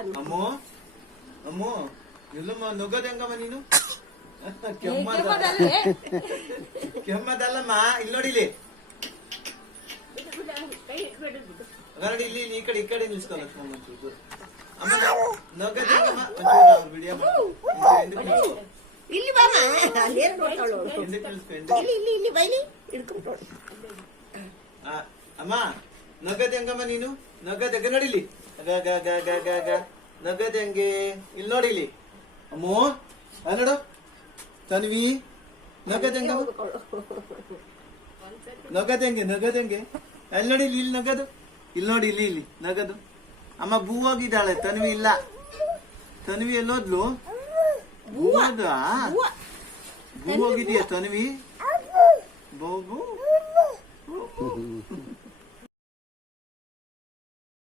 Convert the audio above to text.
ಅಮ್ಮೋ ಅಮ್ಮೋ ಎಲ್ಲಮ್ಮ ನಗದ ಹೆಂಗಮ್ಮ ನೀನು ಕೆಮ್ಮದಲ್ಲಮ್ಮ ಇಲ್ಲಿ ನೋಡಿಲಿ ನೋಡಿ ಇಲ್ಲಿ ಈ ಕಡೆ ನಿಲ್ಸ್ಕೊ ಲಕ್ಷ್ಮಮ್ಮ ಅಮ್ಮ ನಗದ ಹೆಂಗಮ್ಮ ಒಂಚೂರು ವಿಡಿಯೋ ಇಲ್ಲಿ ಬಾಮ ಇಲ್ಲಿ ಬೈಲಿ ಹಿಡ್ಕೊಂಡು ಅಮ್ಮ ನಗದ ಹೆಂಗಮ್ಮ ನೀನು ನಗದ ಹೆಂಗ ನೋಡಿಲಿ ನಗದ ಹೆಂಗೆ ಇಲ್ಲಿ ನೋಡಿಲಿ ಅಮ್ಮೋ ನೋಡು ತನ್ವಿ ನಗದ ಹೆಂಗ ನಗದ ಹೆಂಗೆ ಅಲ್ಲಿ ನೋಡಿ ಇಲ್ಲಿ ನಗದು ಇಲ್ಲಿ ನೋಡಿ ಇಲ್ಲಿ ನಗದು ಅಮ್ಮ ಬೂ ಹೋಗಿದ್ದಾಳೆ ತನ್ವಿ ಇಲ್ಲ ತನ್ವಿ ಎಲ್ಲೋದ್ಲು ಬೂ ಹೋಗಿದೀಯ ತನ್ವಿ ಬೂ